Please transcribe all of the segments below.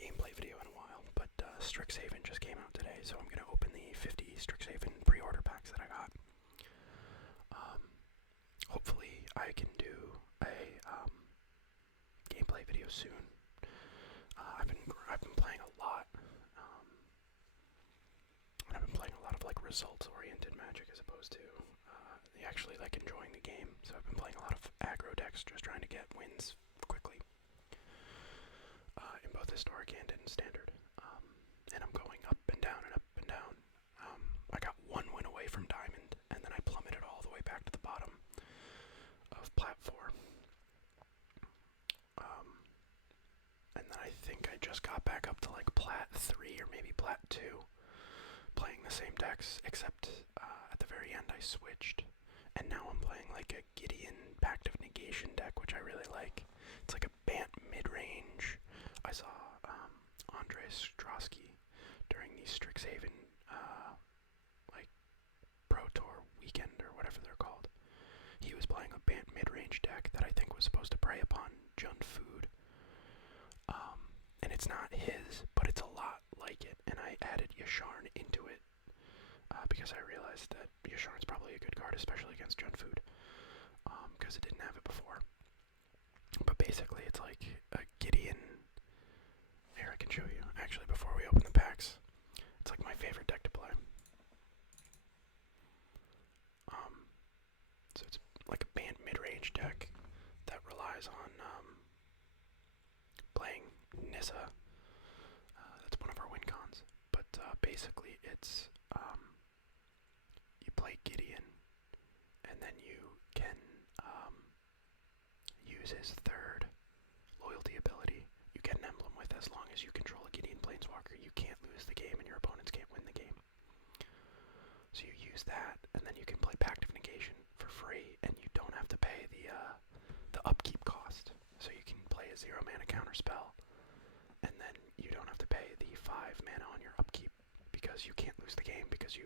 gameplay video in a while, but Strixhaven just came out today, so I'm going to open the 50 Strixhaven pre-order packs that I got. Hopefully I can do a gameplay video soon. I've been playing a lot, and I've been playing a lot of like results-oriented Magic as opposed to actually like enjoying the game. So I've been playing a lot of aggro decks, just trying to get wins quickly. In both historic and in standard. And I'm going up and down and up and down. I got one win away from Diamond, and then I plummeted all the way back to the bottom of Plat 4. And then I think I just got back up to like Plat 3 or maybe Plat 2, playing the same decks, except at the very end I switched, and now I'm playing like a Gideon Pact of Negation deck, which I really like. It's like a Bant mid-range. I saw Andre Strosky during the Strixhaven like Pro Tour weekend or whatever they're called. He was playing a Bant mid-range deck that I think was supposed to prey upon Jund Food. And it's not his, but it's a lot like it, and I added Yasharn into it because I realized that Yasharn's probably a good card, especially against Jund Food, because it didn't have it before. But basically it's like a Gideon. Here, I can show you, actually, before we open the packs. It's like my favorite deck to play. So it's like a Bant mid-range deck that relies on playing Nissa. That's one of our win cons. But basically it's, you play Gideon, and then you can use his third loyalty ability. You get an emblem with as long as you control a Gideon Planeswalker. You can't lose the game, and your opponents can't win the game. So you use that, and then you can play Pact of Negation for free, and you don't have to pay the upkeep cost. So you can play a 0 mana counter spell, and then you don't have to pay the 5 mana on your upkeep, because you can't lose the game because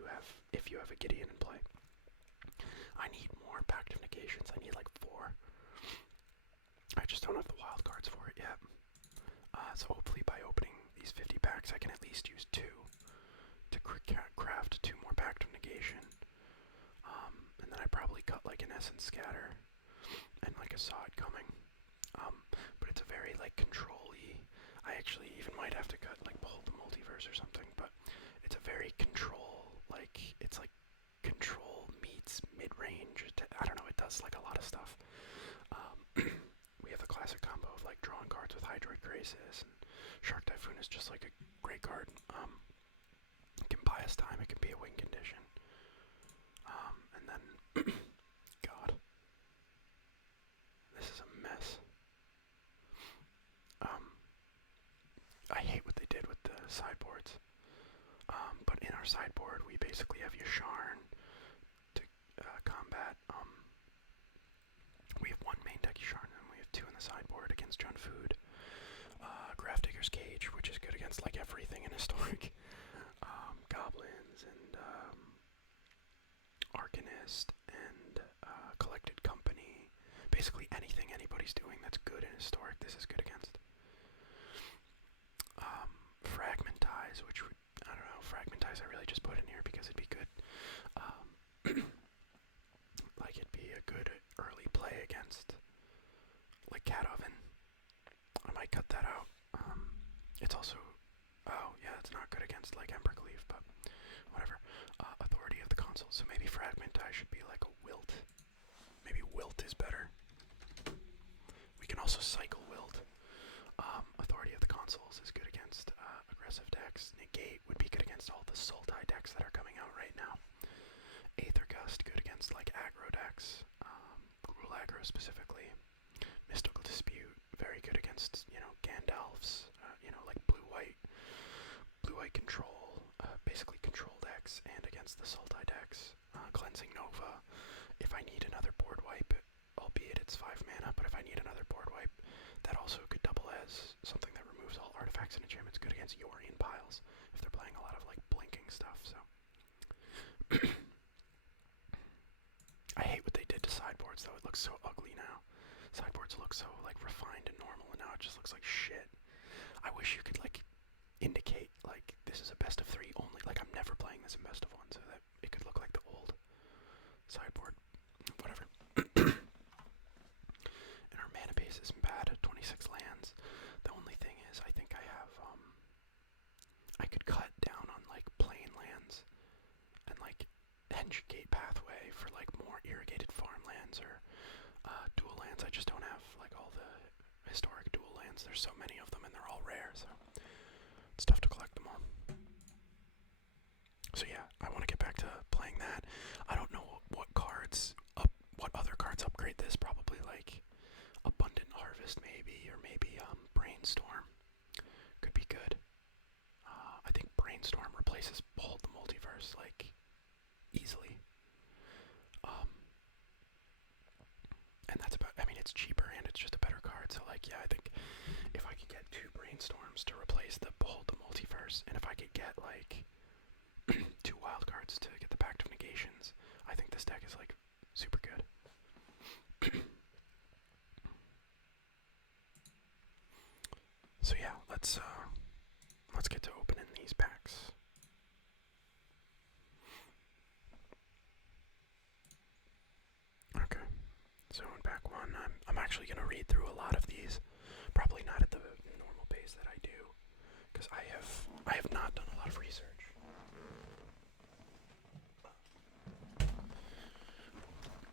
if you have a Gideon in play. I need more Pact of Negations. I need like 4. I just don't have the wild cards for it yet. So hopefully by opening these 50 packs, I can at least use 2 to craft 2 more Pact of Negation. And then I probably cut like an Essence Scatter and like a Saw It Coming. But it's a very like control-y. I actually even might have to cut like Behold the Multiverse or something, but it's a very control, like it's like control meets mid-range. I don't know, it does like a lot of stuff. We have the classic combo of like drawing cards with Hydroid Graces, and Shark Typhoon is just like a great card. It can buy us time, it can be a win condition. And then, God, this is a mess. I hate what they did with the sideboards. But in our sideboard, we basically have Yasharn to combat. We have 1 main deck Yasharn, and we have 2 in the sideboard against Jund Food. Grafdigger's Cage, which is good against like everything in Historic. Goblins and Arcanist and Collected Company. Basically anything anybody's doing that's good in Historic, this is good against. Fragmentize, which would, I don't know, Fragmentize I really just put in here because it'd be good. Like it'd be a good early play against like Cat Oven. I might cut that out. It's also, oh yeah, it's not good against like Emperor Cleave, but whatever. Authority of the Console, so maybe Fragmentize should be like a Wilt. Maybe Wilt is better. We can also cycle Wilt. Authority of the Consoles is good against aggressive decks. Negate would be good against all the Sultai decks that are coming out right now. Aether Gust, good against like aggro decks. Gruul aggro specifically. Mystical Dispute, very good against, you know, Gandalf's, you know, like blue-white control, basically control decks, and against the Sultai decks. Cleansing Nova, if I need another board wipe, albeit it's 5 mana, but if I need another board wipe, that also could double as something that removes all artifacts and enchantments. Good against Yorion piles, if they're playing a lot of like blinking stuff, so. I hate what they did to sideboards though, it looks so ugly now. Sideboards look so like refined and normal, and now it just looks like shit. I wish wish you could like indicate like this is a best of 3 only. Like I'm never playing this in best of 1, so that it could look like the old sideboard. Whatever. And our mana base isn't bad. 26 lands. The only thing is, I think I have I could cut down on like plain lands and like Henge Gate Pathway for like more irrigated farmlands or dual lands. I just don't have like all the historic dual lands. There's so many of them and they're all rare, so it's tough to collect them all. So yeah, I want to get back to playing that. I don't know what other cards upgrade this. Probably like Abundant Harvest maybe, or maybe Brainstorm could be good. I think Brainstorm replaces Behold the Multiverse like easily. And that's about, I mean, it's cheaper and it's just a better card, so like, yeah, I think if I could get 2 Brainstorms to replace the Behold the Multiverse, and if I could get like 2 wild cards to get the Pact of Negations, I think this deck is like super good. So yeah, let's get to opening these packs. Okay, so in pack 1, I'm actually gonna read through a lot of these. Probably not at the normal pace that I do, because I have not done a lot of research.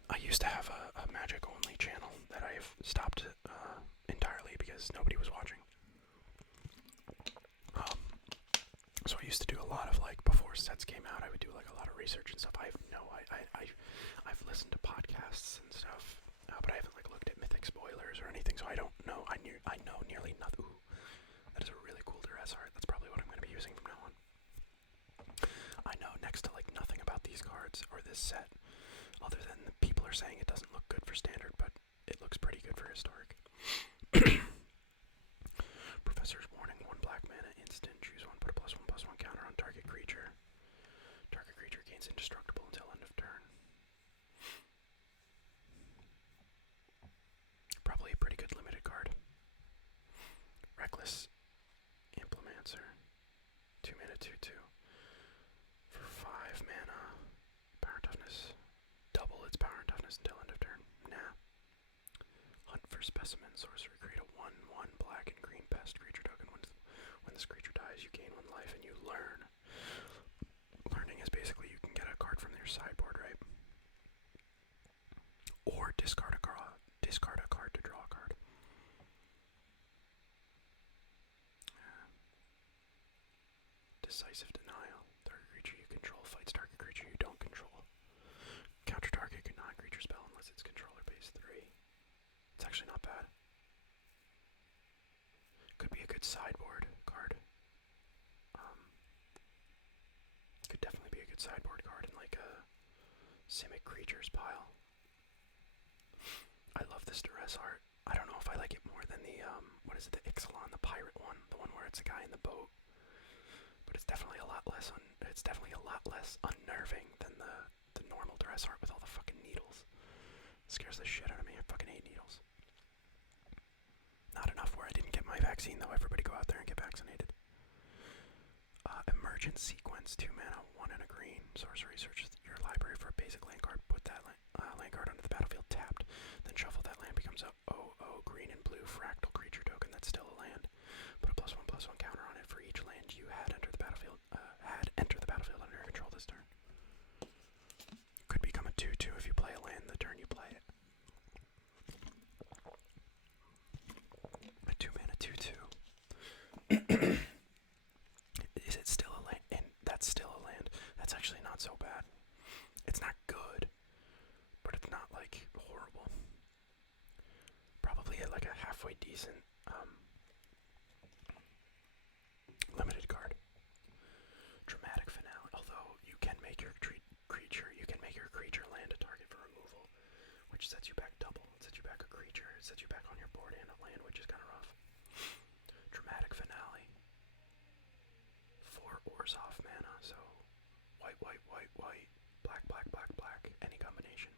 I used to have a Magic only channel that I've stopped entirely because nobody was watching. So I used to do a lot of like before sets came out, I would do like a lot of research and stuff. I've listened to podcasts and stuff, but I haven't like looked at Mythic spoilers or anything, so I don't know. I know nearly nothing. Ooh, that is a really cool duress art. That's probably what I'm going to be using from now on. I know next to like nothing about these cards or this set, other than the people are saying it doesn't look good for standard, but it looks pretty good for historic. Professor's Warning, 1 black mana, instant, choose 1, put a +1/+1 counter on target creature. Target creature gains indestructible until end of turn. Probably a pretty good limited card. Reckless Implementor, 2 mana, 2/2. For 5 mana, power and toughness. Double its power and toughness until end of turn. Nah. Hunt for Specimen, sorcery, create a 1/1 black and green pest creature token. When this creature dies, you gain 1 life and you learn. Learning is basically you can get a card from your sideboard, right? Or discard a card to draw a card. Decisive Denial. Target creature you control fights target creature you don't control. Counter target non-creature spell unless it's controller base 3. It's actually not bad. Could be a good sideboard card. Could definitely be a good sideboard card in like a Simic Creatures pile. I love this duress art. I don't know if I like it more than the, what is it, the Ixalan, the pirate one, the one where it's a guy in the boat. But it's definitely a lot less unnerving than the normal duress art with all the fucking needles. It scares the shit out of me. I fucking hate needles. Not enough where I didn't get my vaccine, though. Everybody go out there and get vaccinated. Emergent Sequence, 2 mana, 1 and a green. Sorcery, searches your library for a basic land card. Put that land card onto the battlefield tapped. Then shuffle that land. Becomes a 0/0 green and blue fractal creature token that's still a land. Put a +1/+1 counter on it for each land you had enter the battlefield. Enter the battlefield under your control this turn. Could become a 2/2 if you play a land the turn you play it. A 2 mana 2/2. Is it still a land? And that's still a land. That's actually not so bad. It's not good, but it's not like horrible. Probably like a halfway decent limited card. Dramatic Finale. Although you can make your creature land a target for removal, which sets you back double. It sets you back a creature. It sets you back on your board and a land, which is kind of rough. Dramatic Finale. 4 Orzhov mana, so white, black, any combination.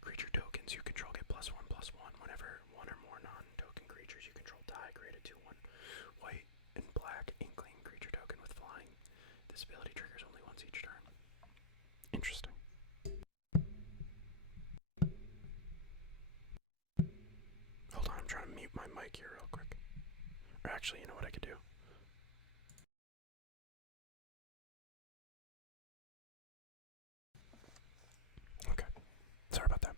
Creature tokens you control get +1/+1 whenever 1 or more non-token creatures you control die. Create a 2/1 white actually, you know what I could do? Okay. Sorry about that.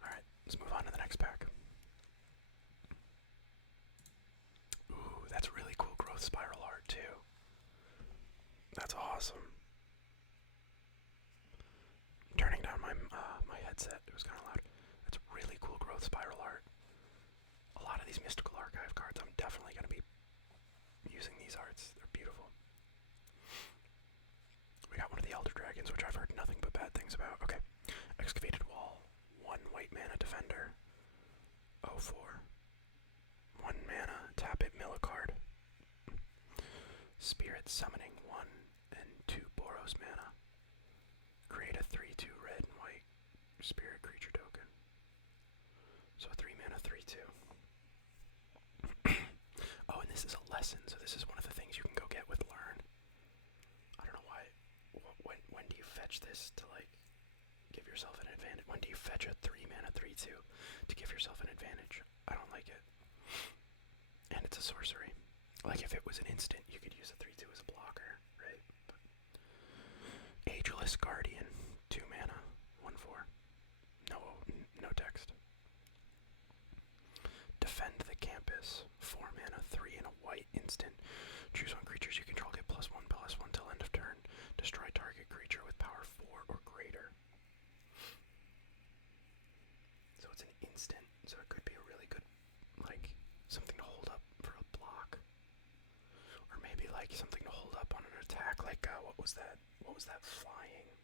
Alright, let's move on to the next pack. Ooh, that's really cool growth spiral art, too. That's awesome. Turning down my headset, it was kind of loud. That's really cool growth spiral art. A lot of these Mystical Archive cards, I'm definitely going to be using these arts. They're beautiful. We got one of the Elder Dragons, which I've heard nothing but bad things about. Okay. Excavated Wall. 1 white mana defender. 0/4. 1 mana, tap it, mill a card. Spirit Summoning 1 and 2 Boros mana. Create a 3/2 red and white spirit creature token. So 3 mana, 3/2. Oh, and this is a lesson, so this is one of the things you can go get with Learn. I don't know why. When do you fetch this to, like, give yourself an advantage? When do you fetch a 3 mana, 3/2 to give yourself an advantage? I don't like it. And it's a sorcery. Like, if it was an instant, you could use a 3/2 as a blocker, right? But Ageless Guardian, 2 mana, 1/4. No text. Defend the Campus, 4 mana, 3 and a white instant. Choose 1 creatures you control, get +1/+1 till end of turn. Destroy target creature with power 4 or greater. So it's an instant, so it could be a really good, like, something to hold up for a block. Or maybe, like, something to hold up on an attack, like, what was that flying?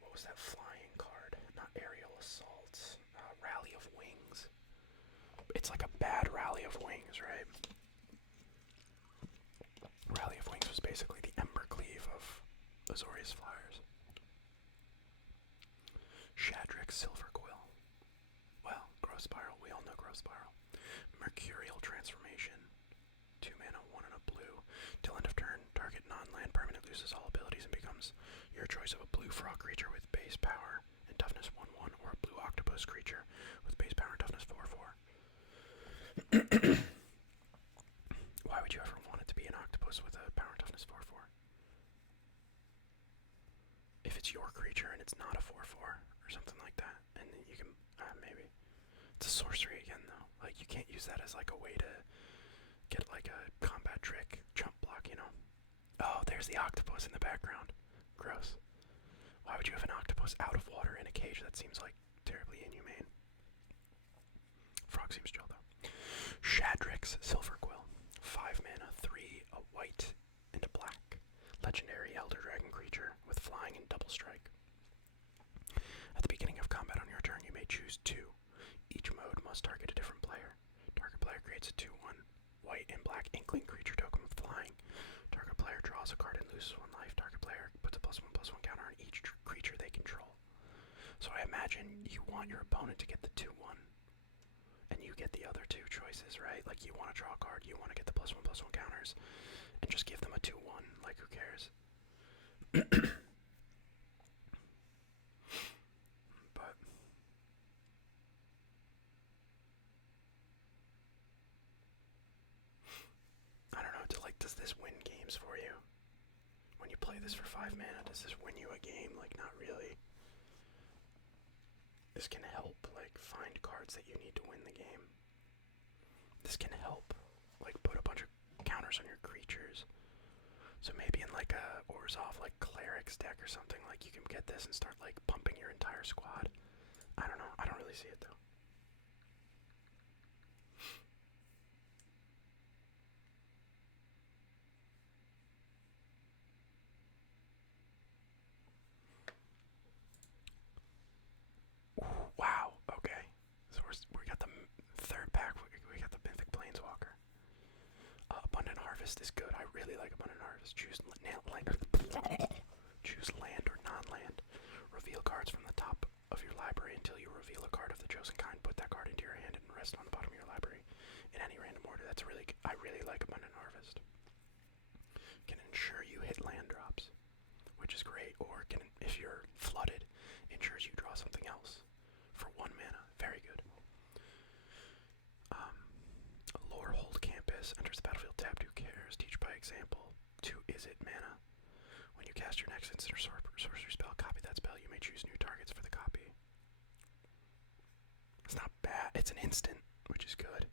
What was that flying card? Not Aerial Assault. Rally of Wings. It's like a bad Rally of Wings, right? Rally of Wings was basically the Embercleave of Azorius Flyers. Shadrick's Silver Quill. Well, Growth Spiral. We all know Growth Spiral. Mercurial Transformation. 2 mana, 1 and a blue. Till end of turn, target non-land permanent loses all abilities and becomes your choice of a blue frog creature with base power and toughness 1/1, or a blue octopus creature with base power and toughness 4/4. Why would you ever want it to be an octopus with a power and toughness 4/4? If it's your creature and it's not a 4/4 or something like that, and then you can, maybe. It's a sorcery again, though. Like, you can't use that as, like, a way to get, like, a combat trick jump block, you know? Oh, there's the octopus in the background. Gross. Why would you have an octopus out of water in a cage? That seems, like, terribly inhumane. Frog seems chill, though. Shadrick's Silver Quill. 5 mana, 3, a white, and a black. Legendary Elder Dragon creature with flying and double strike. At the beginning of combat on your turn, you may choose 2. Each mode must target a different player. Target player creates a 2/1 white and black inkling creature token with flying. Target player draws a card and loses 1 life. Target player puts a +1/+1 counter on each creature they control. So I imagine you want your opponent to get the 2/1, and you get the other 2 choices, right? Like, you want to draw a card, you want to get the +1/+1 counters, and just give them a 2/1. Like, who cares? But I don't know. Does this win games for you? When you play this for 5 mana, does this win you a game? Like, not really. This can help, like, find cards that you need to win the game. This can help, like, put a bunch of counters on your creatures. So maybe in, like, a Orzhov, like, Cleric's deck or something, like, you can get this and start, like, pumping your entire squad. I don't know. I don't really see it, though. Wow, okay. So we got the 3rd pack, we got the Mythic Planeswalker. Abundant Harvest is good. I really like Abundant Harvest. Choose land or non-land. Reveal cards from the top of your library until you reveal a card of the chosen kind. Put that card into your hand and rest on the bottom of your library in any random order. That's really good. I really like Abundant Harvest. Can ensure you hit land drops, which is great, or can, if you're flooded, ensures you draw something else for 1 mana. Very good. 2 is it mana. When you cast your next instant or sorcery spell, copy that spell. You may choose new targets for the copy. It's not bad. It's an instant, which is good.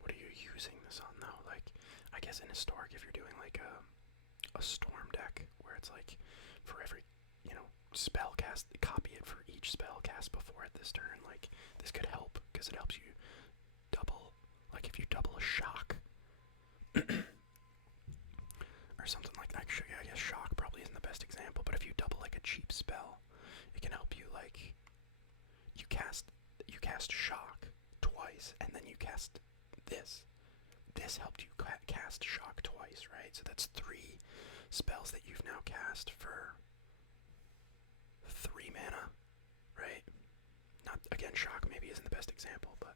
What are you using this on though? Like, I guess in Historic, if you're doing like a storm deck where it's like for every, spell cast, copy it for each spell cast before it this turn. Like, this could help because it helps you double. Like, if you double a shock or something like that. Actually, I guess shock probably isn't the best example, but if you double like a cheap spell, it can help you. Like, you cast shock twice, and then you cast this. This helped you cast shock twice, right? So that's 3 spells that you've now cast for 3 mana, right? Not, again, shock maybe isn't the best example, but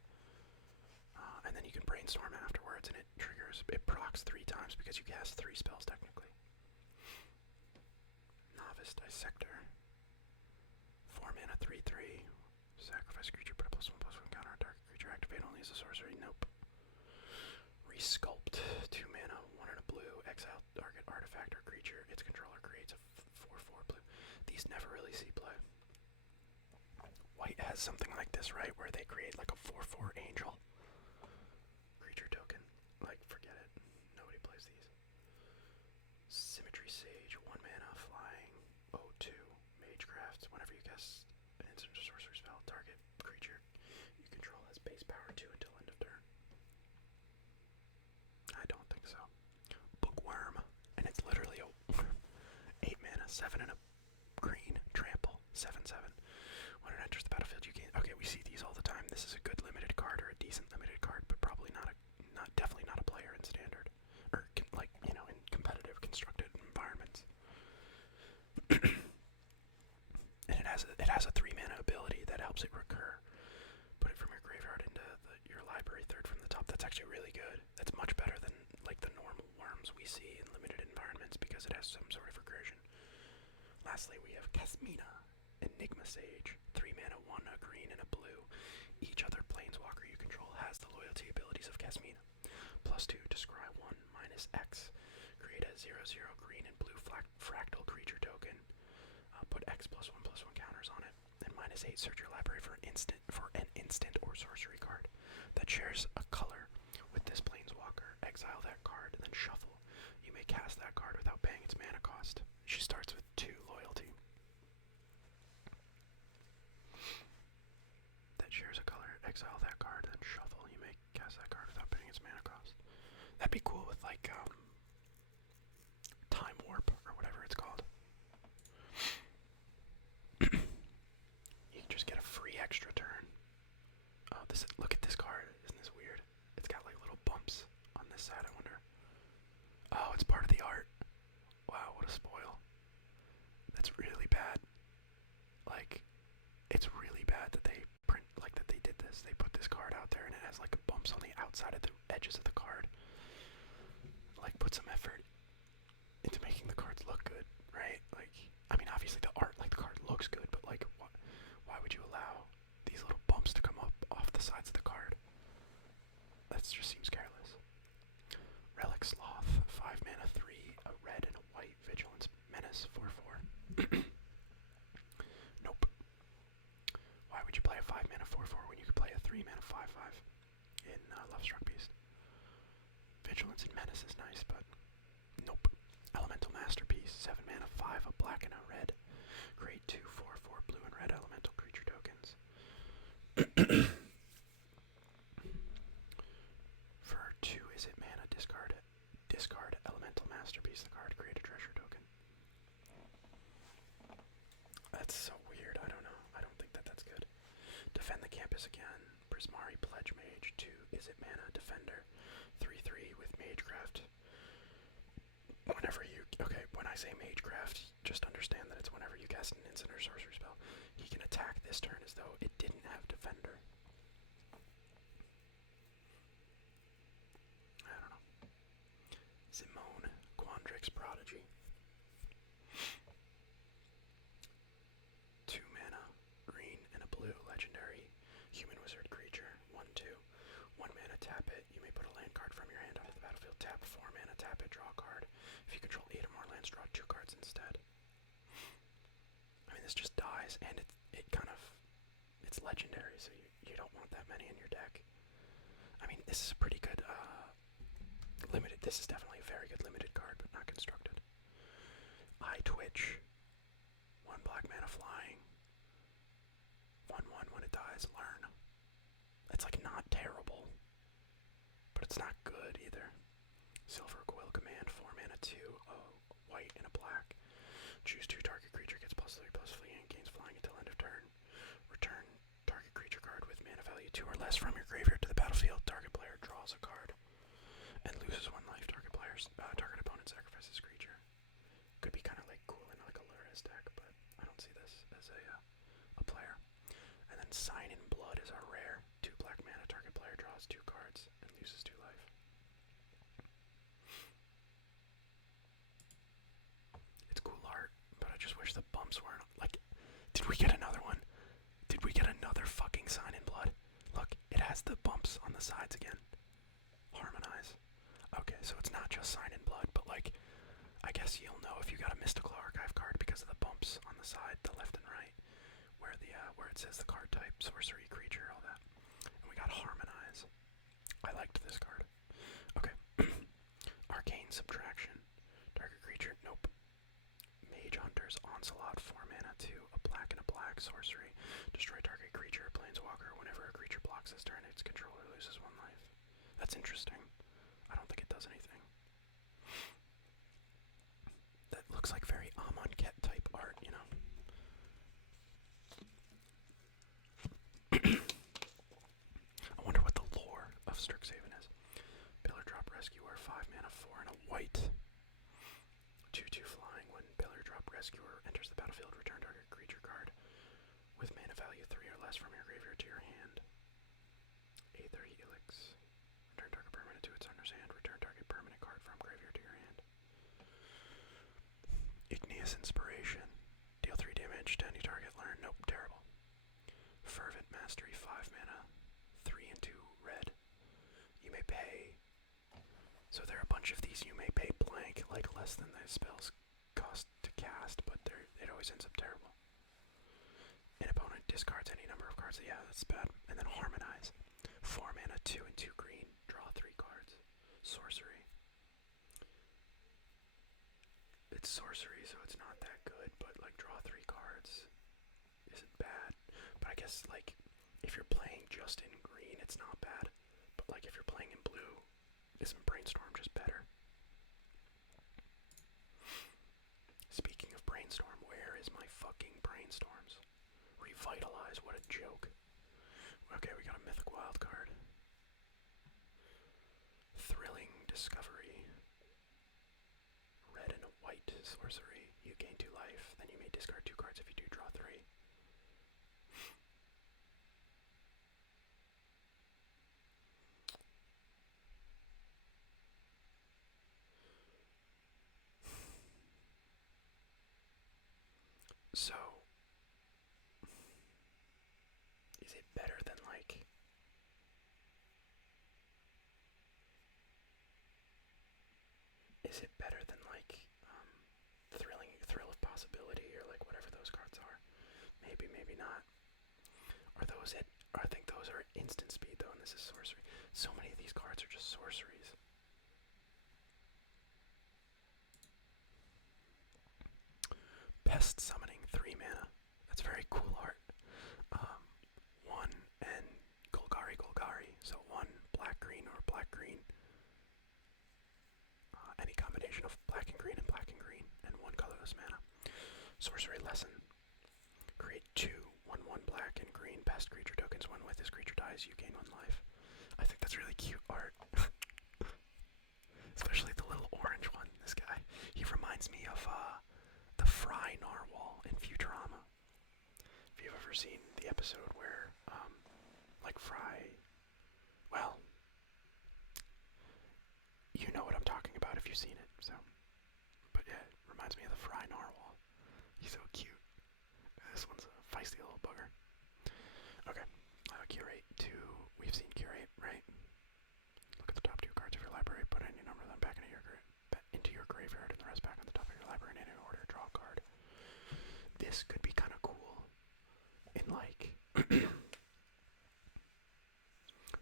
and then you can brainstorm afterwards, and it procs 3 times because you cast 3 spells technically. Novice Dissector, 4 mana, 3/3. Sacrifice creature, put a +1/+1 counter on target creature. Activate only as a sorcery. Nope. Resculpt, 2 mana, 1 and a blue. Exile target artifact or creature its controller creates a 4/4 blue. These never really see play. White has something like this, right, where they create like a 4/4 angel creature token. Like, forget it. Nobody plays these. Symmetry Sage, 1 mana, flying, 0/2, Magecraft. Whenever you cast an instant or sorcery spell, target creature you control has base power 2 until end of turn. I don't think so. Bookworm, and it's literally a 8 mana, 7 and a green, trample, 7/7. When it enters the battlefield, you gain. Okay, we see these all the time. This is a good limited card or a decent limited card, but probably definitely not a player in standard, or in competitive constructed environments. And it has a 3 mana ability that helps it recur. Put it from your graveyard into your library, 3rd from the top. That's actually really good. That's much better than like the normal worms we see in limited environments because it has some sort of recursion. Lastly, we have Kasmina, Enigma Sage, 3 mana, 1 a green and a blue. Each other planeswalker you control has the loyalty abilities of Kasmina. +2 to scry 1 -X. Create a 0/0 green and blue fractal creature token. Put X +1/+1 counters on it. And -8 search your library for an instant or sorcery card that shares a color with this planeswalker. Exile that card, then shuffle. You may cast that card without paying its mana cost. She starts with 2 loyalty. That shares a color. Exile that card, then shuffle. You may cast that card without paying its mana cost. That'd be cool with like Time Warp or whatever it's called. You can just get a free extra turn. Oh, look at this card. Isn't this weird? It's got like little bumps on this side, I wonder. Oh, it's part of the art. Wow, what a spoil. That's really bad. Like, it's really bad that they did this. They put this card out there and it has like bumps on the outside of the edges of the card. Like, put some effort into making the cards look good, right? Like, I mean, obviously the art, like the card looks good, but like, why would you allow these little bumps to come up off the sides of the card? That just seems careless. Relic Sloth, 5 mana, 3, a red and a white, Vigilance Menace, 4/4. Nope. Why would you play a 5 mana 4/4 when you could play a 3 mana 5/5 in Lovestruck Beast? Vigilance and Menace is nice, but nope. Elemental Masterpiece, 7 mana 5, a black and a red. Create 2 4/4 blue and red elemental creature tokens. For 2 is it mana, discard Elemental Masterpiece, the card, create a treasure token. That's so weird, I don't know. I don't think that's good. Defend the campus again. Prismari Pledge Mage, 2 is it mana, defender. 3/3 with Magecraft. When I say Magecraft, just understand that it's whenever you cast an instant or sorcery spell, he can attack this turn as though it didn't have defender. I don't know. Simone, Quandrix Prodigy. 2 mana, green and a blue, legendary human wizard creature. draw a card. If you control 8 or more lands, draw 2 cards instead. I mean, this just dies, and it kind of, it's legendary, so you don't want that many in your deck. I mean, this is a pretty good, limited, this is definitely a very good limited card, but not constructed. Eye Twitch, 1 black mana flying, 1/1 when it dies, learn. It's like not terrible, but it's not good either. Silver Coil Command, 4 mana, 2, a white and a black. Choose 2 target creature, gets +3/+flee, and gains flying until end of turn. Return target creature card with mana value 2 or less from your graveyard to the battlefield. Target player draws a card and loses 1 life. Target opponent sacrifices creature. Could be kind of like cool in like a Luris deck, but I don't see this as a player. And then Sign in Blood is our rare. 2 black mana, target player draws 2 cards and loses 2 life. It's cool art, but I just wish the bumps weren't like. Did we get another one? Did we get another fucking Sign in Blood? Look, it has the bumps on the sides again. Harmonize. Okay, so it's not just Sign in Blood, but like, I guess you'll know if you got a Mystical Archive card because of the bumps on the side, the left and right, where it says the card type, sorcery, creature, all that. And we got Harmonize. I liked this card. Okay. Arcane Subtraction. Target creature, nope. Mage Hunter's Onslaught, 4 mana, 2, a black and a black, sorcery. Destroy target creature or planeswalker. Whenever a creature blocks this turn, its controller loses 1 life. That's interesting. I don't think it does anything. That looks like very Amonkhet type art, you know? I wonder what the lore of Strixhaven is. Pillar Drop Rescuer, 5 mana, 4 and a white. 2/2 flying. When Pillar Drop Rescuer enters the battlefield, return target creature card with mana value 3 or less from your graveyard to your hand. Aether Helix. Return target permanent to its owner's hand. Return target permanent card from graveyard to your hand. Igneous Inspiration. Deal 3 damage to any target. Learn. Nope, terrible. Fervent Mastery, 5 mana, 3 and 2 red. You may pay. So there are a bunch of these you may pay blank, like less than the spells cost to cast, but it always ends up terrible. An opponent discards any number of cards. Yeah, that's bad. And then Harmonize. 4 mana, 2 and 2 green. Draw 3 cards. Sorcery. It's sorcery, so it's not that good, but like draw 3 cards isn't bad. But I guess like if you're playing just in green, it's not bad. But like if you're playing in blue, isn't Brainstorm just better? Speaking of Brainstorm, where is my fucking Brainstorms? Revitalize, what a joke. Okay, we got a Mythic Wild card. Thrilling Discovery. Red and a white sorcery. You gain 2 life, then you may discard 2 cards if you do draw 3. So, is it better than like... Is it better than like Thrill of Possibility or like whatever those cards are? Maybe, maybe not. Are those it? I think those are instant speed though, and this is sorcery. So many of these cards are just sorceries. Pest Summoning, 3 mana. That's very cool art. 1 and Golgari. So 1 black green or black green. Any combination of black and green, and 1 colorless mana. Sorcery Lesson. Create 2 1/1 black and green pest creature tokens. When with this creature dies, you gain 1 life. I think that's really cute art. Especially the little orange one, this guy. He reminds me of the Fry Narwhal in Futurama. If you've ever seen the episode where, like Fry, well, you know what I'm talking about if you've seen it, so. But yeah, it reminds me of the Fry Narwhal. He's so cute. This one's a feisty little bugger. Okay, Curate 2, we've seen Curate, right? Look at the top 2 cards of your library, put any number of them back into your this could be kind of cool in like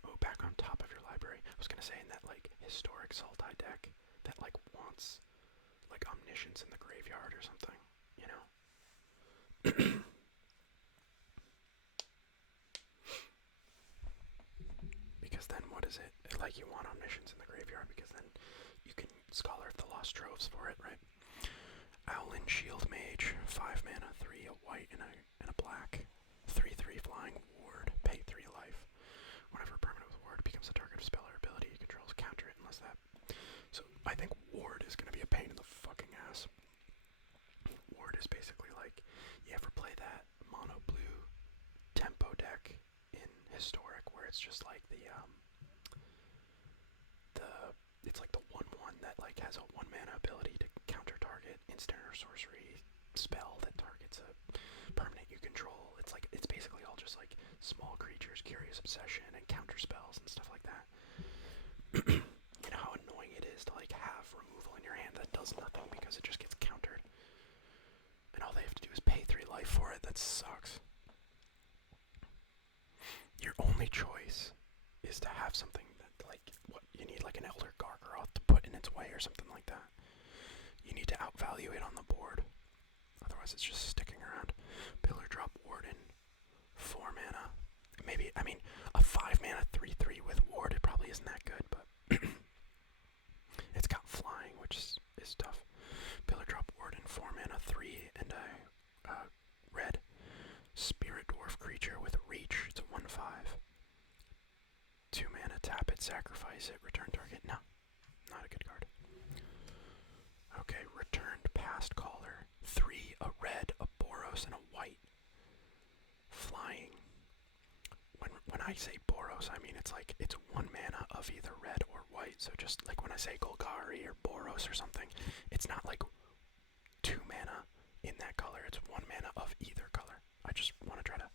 oh, back on top of your library. I was gonna say in that like historic Sultai deck that like wants like omniscience in the graveyard or something, you know? Because then what is it? Like you want omniscience in the graveyard because then you can Scholar of the Lost Troves for it, right? Owlin Shield Mage, 5 mana, 3, a white and a black. 3/3 flying ward, pay 3 life. Whenever a permanent with ward becomes a target of spell or ability it controls, counter it unless that. So I think ward is gonna be a pain in the fucking ass. Ward is basically like, you ever play that mono blue tempo deck in historic where it's just like it's like the 1/1 that like has a 1 mana ability to counter target instant or sorcery spell that targets a permanent you control. It's basically all just like small creatures, Curious Obsession, and counter spells and stuff like that. You know how annoying it is to like have removal in your hand that does nothing because it just gets countered. And all they have to do is pay 3 life for it. That sucks. Your only choice is to have something that, like, what you need, like an Elder Gargaroth to put in its way or something like that. You need to outvalue it on the board. Otherwise, it's just sticking around. Pillar Drop Warden, 4 mana. Maybe, I mean, a 5 mana 3/3 with Ward, it probably isn't that good, but it's got flying, which is tough. Pillar Drop Warden, 4 mana, 3, and a red Spirit Dwarf creature with Reach. It's a 1/5. 2 mana, tap it, sacrifice it, return target. No, not a good card. Okay, Returned Past Caller. 3, a red, a Boros, and a white. Flying. When I say Boros, I mean it's like it's 1 mana of either red or white. So just like when I say Golgari or Boros or something, it's not like 2 mana in that color. It's 1 mana of either color. I just want to try to,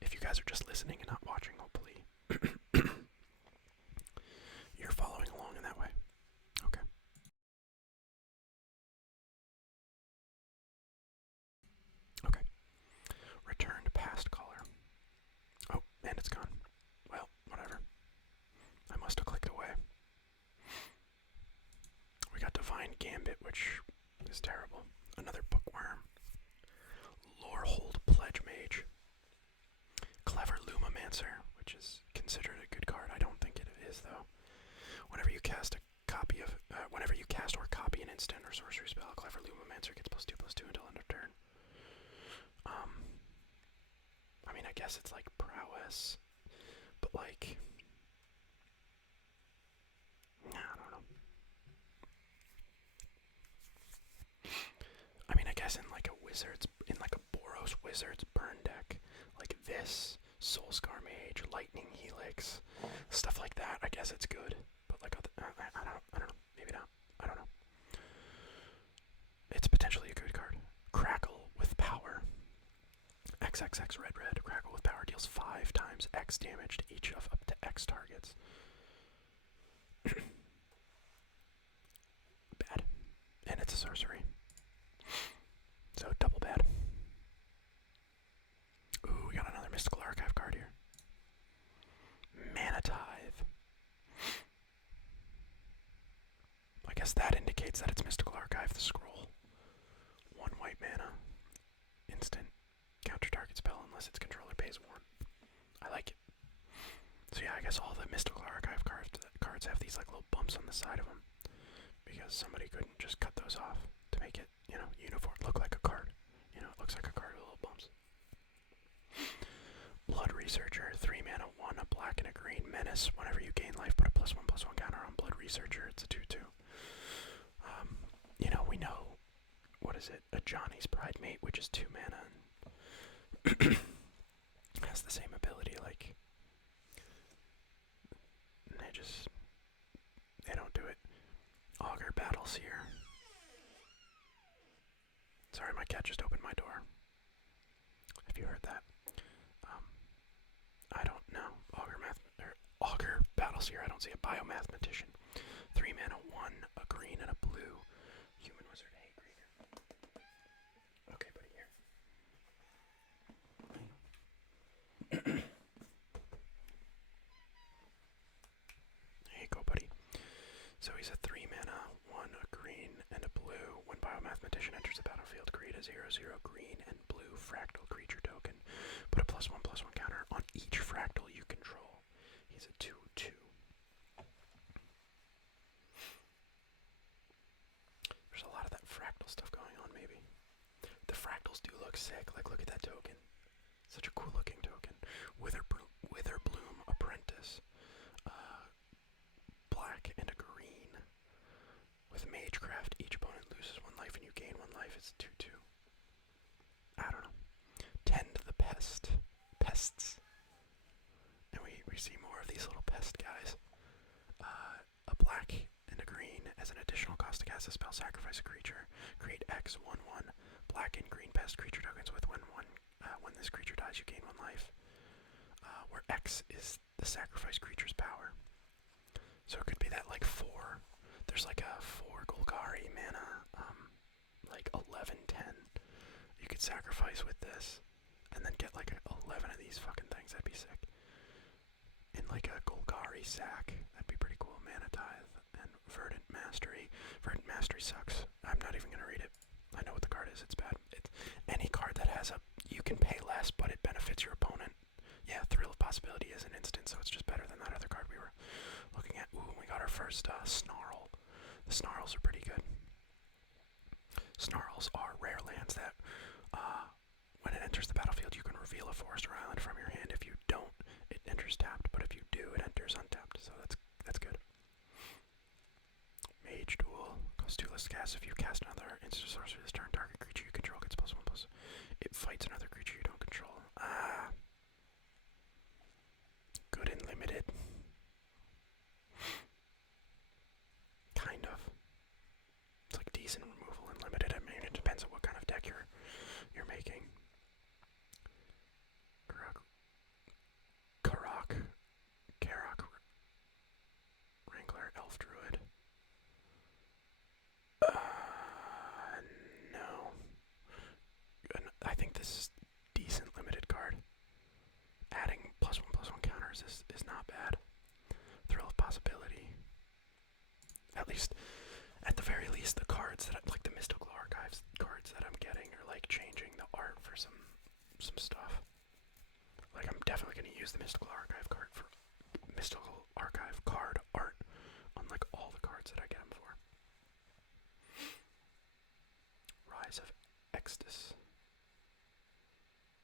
if you guys are just listening and not watching, hopefully you're following along in that way. Okay. Okay. Returned Past Caller. Oh, and it's gone. Well, whatever. I must have clicked away. We got Divine Gambit, which is terrible. Another Bookworm. Lorehold Pledge Mage. Clever Lumomancer, which is considered a good card. I don't think it is, though. Whenever you cast or copy an instant or sorcery spell, Clever Lumomancer gets +2/+2 until end of turn. I mean, I guess it's like prowess, but like, nah, I don't know. I mean, I guess in like a Boros Wizard's burn deck, like this, Soulscar Mage, Lightning Helix, stuff like that, I guess it's good. But like, I don't know, maybe not, I don't know. It's potentially a good card. Crackle with Power. XXX red, Crackle with Power deals 5 times X damage to each of up to X targets. Bad. And it's a sorcery. So double bad. Ooh, we got another Mystical Archive card here. Mana Tithe. I guess that indicates that it's Mystical Archive, the scroll. 1 white mana. Instant. Counter target spell unless its controller pays 1. I like it. So yeah, I guess all the Mystical Archive cards have these like little bumps on the side of them. Because somebody couldn't just cut those off to make it, you know, uniform, look like a card. You know, it looks like a card with little bumps. Blood Researcher, 3 mana, 1, a black and a green. Menace, whenever you gain life, put a +1/+1 counter on Blood Researcher. It's a 2/2. You know, we know, what is it? A Johnny's Bridemate, which is 2 mana and has the same ability, like, they don't do it. Augur Battleseer. Sorry, my cat just opened my door. Have you heard that? I don't know. Augur Battleseer, I don't see a Biomathematician. 3 mana, 1, a green and a blue. Human Wizard, hey, greener. Okay, buddy, here. So he's a 3 mana, 1 a green and a blue. When Biomathematician enters the battlefield, create a 0/0 green and blue fractal creature token. Put a +1/+1 counter on each fractal you control. He's a 2/2. There's a lot of that fractal stuff going on, maybe. The fractals do look sick. Like, look at that token. Such a cool looking token. Witherbloom Apprentice. Black and a green. With Magecraft, each opponent loses 1 life and you gain 1 life. It's 2/2. I don't know. Tend the pests. And we see more of these little pest guys. A black and a green. As an additional cost to cast a spell, sacrifice a creature. Create X 1/1. Black and green pest creature tokens with when this creature dies, you gain 1 life. Where X is the sacrifice creature's power. So it could be that like 4. There's like a 4 Golgari mana, like 11/10. You could sacrifice with this, and then get like 11 of these fucking things. That'd be sick. In like a Golgari sack, that'd be pretty cool. Mana Tithe and Verdant Mastery. Verdant Mastery sucks. I'm not even gonna read it. I know what the card is. It's bad. It's any card that has a you can pay less, but it benefits your opponent. Yeah, Thrill of Possibility is an instant, so it's just better than that other card we were looking at. Ooh, we got our first Snarl. The Snarls are pretty good. Snarls are rare lands that, when it enters the battlefield, you can reveal a forest or island from your hand. If you don't, it enters tapped, but if you do, it enters untapped, so that's good. Mage Duel. Costs 2 less to cast. If you cast another instant sorcery this turn, target creature you control gets +1/+. It fights another creature you don't control. Good and limited. Kind of. It's like decent removal and limited. I mean, it depends on what kind of deck you're making. Karak, Wrangler, Elf Druid. No. I think this is decent limited card. Adding +1/+1 counters is not bad. Thrill of Possibility. At the very least, the cards that like the Mystical Archives cards that I'm getting are like changing the art for some stuff. Like I'm definitely gonna use the Mystical Archive card for Mystical Archive card art on like all the cards that I get them for. Rise of Extus.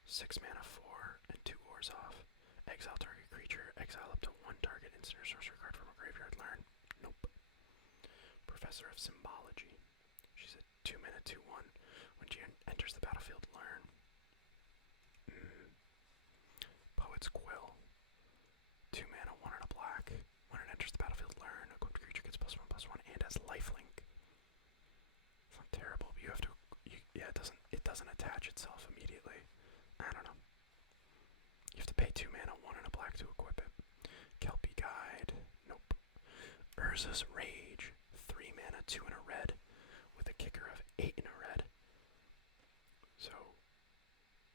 6 mana 4 and 2 wars off. Exile target creature. Exile up to 1 target instant or sorcery card from a graveyard. Learn. Nope. Professor of Symbology. She's a 2 mana 2/1. When she enters the battlefield, learn. Poet's Quill. 2 mana 1 and a black. When it enters the battlefield, learn. Equipped creature gets +1/+1 and has lifelink. It's not terrible, but you have to. Yeah, it doesn't attach itself immediately. I don't know. You have to pay 2 mana 1 and a black to equip it. Kelpie Guide. Nope. Urza's Rage. 3 mana 2 and a red with a kicker of 8 and a red. So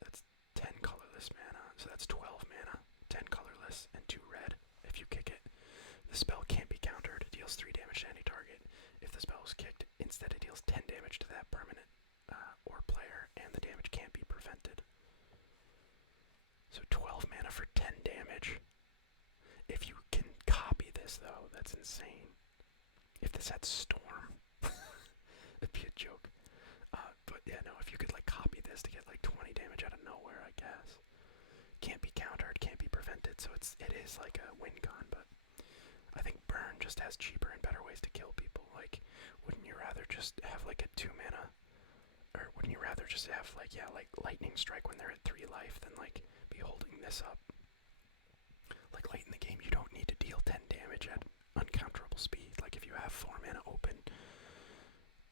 that's 10 colorless mana. So that's 12 mana, 10 colorless, and 2 red. If you kick it, the spell can't be countered. It deals 3 damage to any target. If the spell is kicked, instead it deals 10 damage to that permanent or player, and the damage can't be prevented. So 12 mana for 10 damage. If you can copy this, though, that's insane. If this had Storm, it'd be a joke. But yeah, no, if you could like copy this to get like 20 damage out of nowhere, I guess. Can't be countered, can't be prevented, so it is like a win con, but I think Burn just has cheaper and better ways to kill people. Like, wouldn't you rather just have like a 2 mana, or wouldn't you rather just have like Lightning Strike when they're at 3 life than like be holding this up? Like late in the game, you don't need to deal 10 damage at uncounterable speed. Like if you have 4 mana open,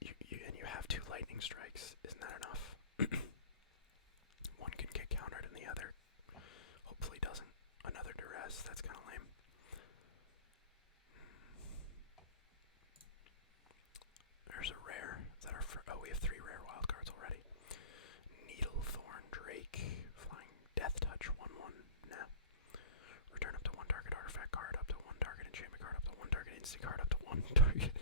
and you have 2 Lightning Strikes, isn't that enough? One can get countered and the other hopefully doesn't. Another Duress, that's kind of lame. There's a rare. Is that our oh, we have 3 rare wild cards already. Needlethorn Drake, flying Death Touch, 1/1. Nah. Return up to 1 target artifact card, up to 1 target enchantment card, up to 1 target instant card, up to 1 target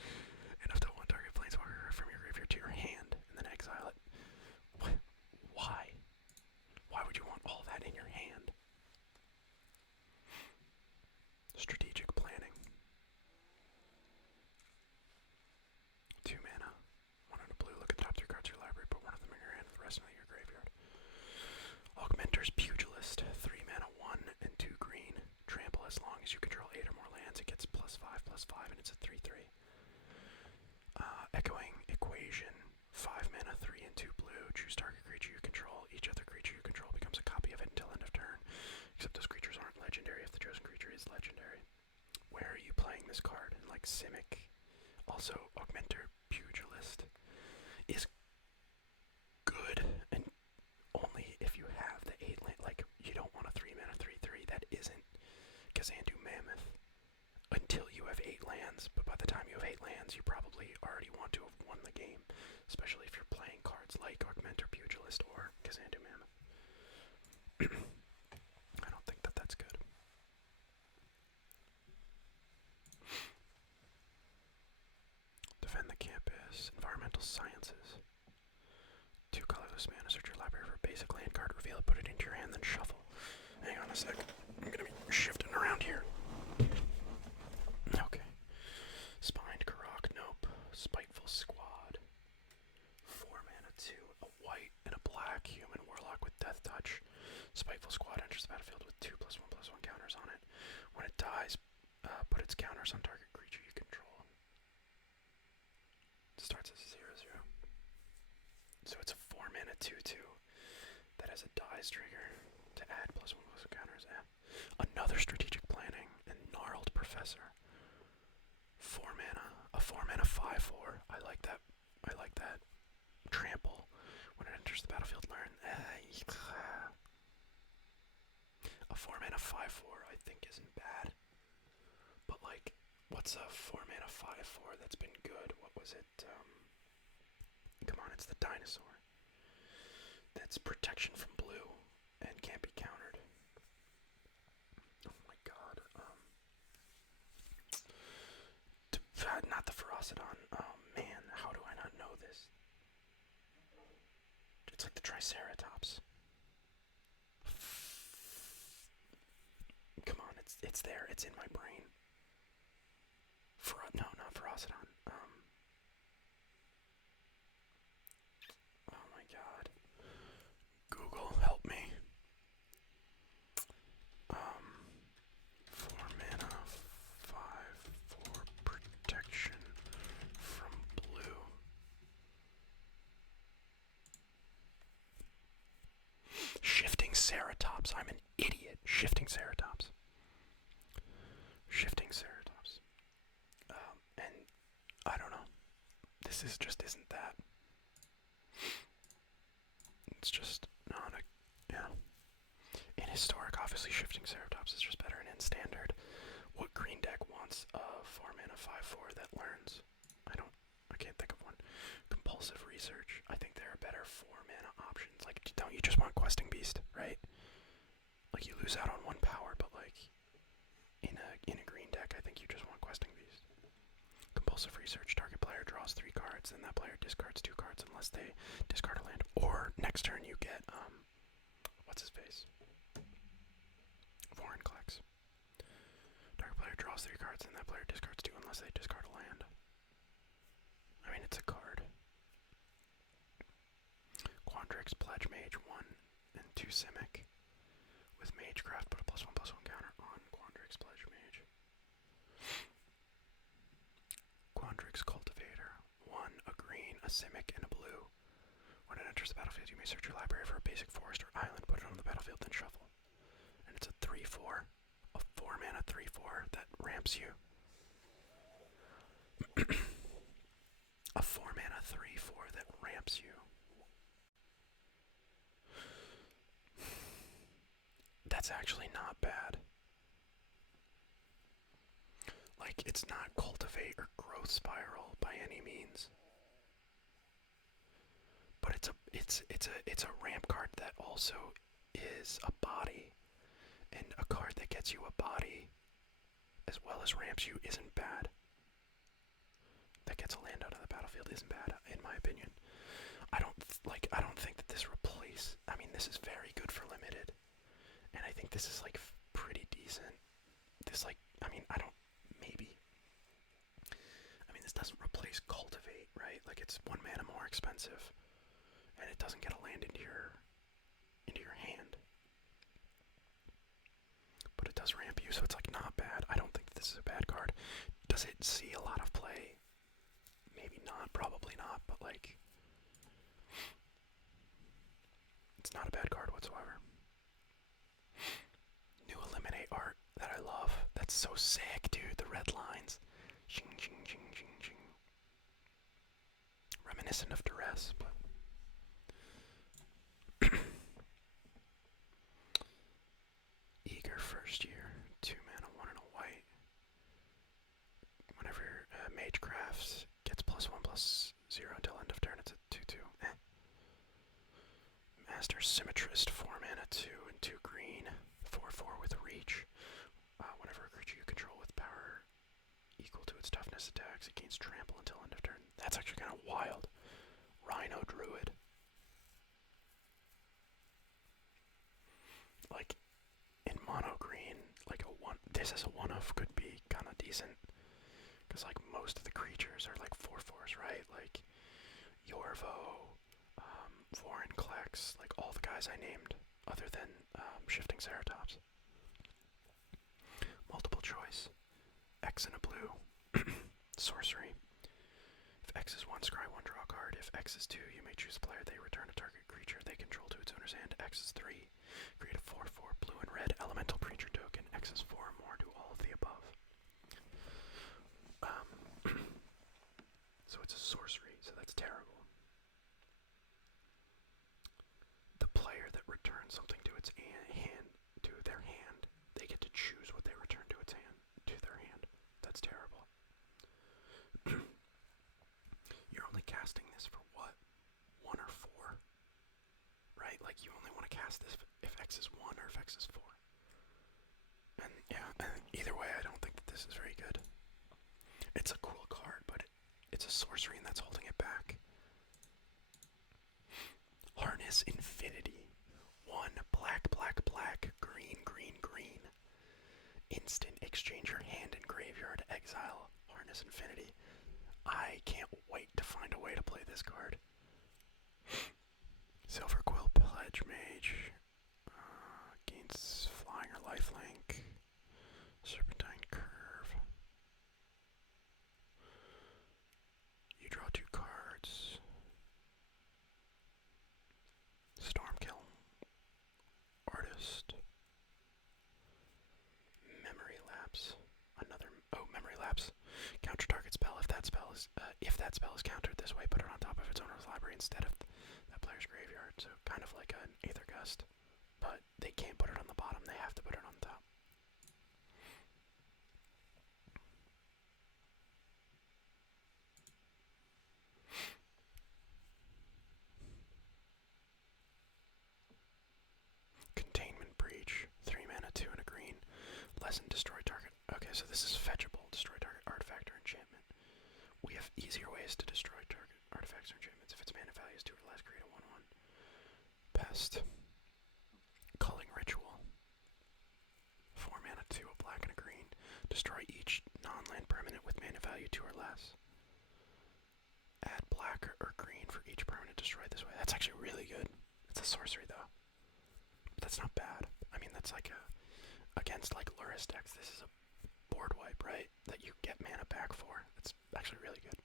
5, and it's a 3/3. Echoing Equation, 5 mana, 3 and 2 blue. Choose target creature you control. Each other creature you control becomes a copy of it until end of turn. Except those creatures aren't legendary if the chosen creature is legendary. Where are you playing this card? In like Simic. Also, Augmenter Pugilist is good, and only if you have the 8 land. Like, you don't want a 3 mana 3/3 that isn't Kazandu Mammoth until you have 8 lands, but by the time you have 8 lands, you probably already want to have won the game, especially if you're playing cards like Augmenter Pugilist or Kazandu Mammoth. I don't think that that's good. Defend the Campus, Environmental Sciences. 2 colorless mana, search your library for a basic land card, reveal it, put it into your hand, then shuffle. Hang on a sec. I'm gonna be shifting around here. Okay. Spined Karok, nope. Spiteful Squad. 4 mana, 2. A white and a black human warlock with Death Touch. Spiteful Squad enters the battlefield with 2+1/+1 counters on it. When it dies, put its counters on target creature you control. It starts as a 0/0. So it's a 4 mana 2/2 that has a dies trigger to add +1/+1 counters. Another strategic planning and gnarled professor. 4 mana, a 4 mana 5/4. I like that. I like that. Trample. When it enters the battlefield, learn. A 4 mana 5/4 I think isn't bad. But like, what's a 4 mana 5/4 that's been good? What was it? Come on, it's the dinosaur. That's protection from blue and can't be countered. Oh my god. Not the Ferocidon. Oh man, how do I not know this? It's like the Triceratops. Come on, it's there. It's in my brain. No, not Ferocidon. Oh my god. Google, help me. 4 mana, 5/4 protection from blue. Shifting Ceratops. I'm an idiot. Shifting Ceratops. Shifting Ceratops. And I don't know. This just isn't that. It's just not a, In Historic, obviously Shifting Ceratops is just better, and in Standard, what green deck wants a 4 mana 5/4 that learns? I can't think of one. Compulsive Research. I think there are better 4 mana options. Like, don't you just want Questing Beast, right? Like, you lose out on 1 power, but like, in a green deck, I think you just want Questing Beast. Compulsive Research. Target player draws 3 cards, then that player discards 2 cards unless they discard a land. Or next turn you get what's his face? Foreign Clex. Target player draws 3 cards, and that player discards 2 unless they discard a land. I mean, it's a card. Quandrix, Pledge Mage, 1 and 2 Simic. With Magecraft, put a +1/+1 counter on Quandrix, Pledge Mage. Quandrix, Cultivator, 1, a green, a Simic, and a blue. When it enters the battlefield, you may search your library for a basic forest or island, put it on the battlefield, then shuffle. And it's a 3/4, a 4 mana 3/4 that ramps you. A 4 mana 3/4 that ramps you. That's actually not bad. Like, it's not Cultivate or Growth Spiral by any means. But it's a ramp card that also is a body. And a card that gets you a body as well as ramps you isn't bad. That gets a land out of the battlefield isn't bad, in my opinion. I don't think that this this is very good for limited. And I think this is like pretty decent. This this doesn't replace Cultivate, right? Like, it's 1 mana more expensive. And it doesn't get a land into your hand. But it does ramp you, so it's like not bad. I don't think this is a bad card. Does it see a lot of play? Maybe not, probably not, but like, it's not a bad card whatsoever. New Eliminate art that I love. That's so sick, dude. The red lines. Ching, ching, ching, ching, ching. Reminiscent of Duress, but. Eager first year. 2 mana, 1 and a white. Whenever Mage crafts, gets +1/+0 until end of turn, it's a 2/2. Master Symmetrist, 4 mana, 2 and 2 green, 4/4 with reach. Whenever a creature you control with power equal to its toughness attacks, it gains trample until end of turn. That's actually kind of wild. Rhino Druid. Like, in mono green, like this as a one-of could be kind of decent. Because, like, most of the creatures are, like, 4/4s, right? Like, Yorvo, Vorinclex, like, all the guys I named, other than Shifting Ceratops. Multiple choice. X and a blue. Sorcery. If X is 1, scry 1, draw a card. If X is 2, you may choose a player. They return a target creature they control to its owner's hand. X is 3. Create a 4/4 blue and red elemental creature token. X is 4 or more. Do all of the above. So it's a sorcery, so that's terrible. The player that returns something to its their hand, they get to choose what they return to their hand. That's terrible. You're only casting this for what? 1 or 4? Right? Like, you only want to cast this if X is 1 or if X is 4. And yeah, either way, I don't think that this is very good. It's a cool card, but it's a sorcery and that's holding it back. Harness Infinity. 1 black, black, black, green, green, green. Instant, exchange your hand and graveyard, exile, Harness Infinity. I can't wait to find a way to play this card. Silver Quill Pledge Mage. Gains flying or lifelink. Serpentine Curve. You draw 2 cards. Stormkill. Artist. Memory Lapse. Memory Lapse. Counter target spell. If that spell is countered this way, put it on top of its owner's library instead of that player's graveyard. So kind of like an Aether Gust, but they can't put it on the bottom. They have to put it on top. Containment Breach. 3 mana, 2 and a green. Lessen destroy target. Okay, so this is fetchable. Destroy target artifact or enchantment. We have easier ways to destroy target artifacts or enchantments. If its mana value is 2 or less, create a 1/1. Pest. Culling Ritual. 4 mana, 2, a black and a green. Destroy each non-land permanent with mana value 2 or less. Add black or green for each permanent destroyed this way. That's actually really good. It's a sorcery though. But that's not bad. I mean, that's like against like Luris decks, this is a board wipe, right? That you get mana back for. It's actually really good.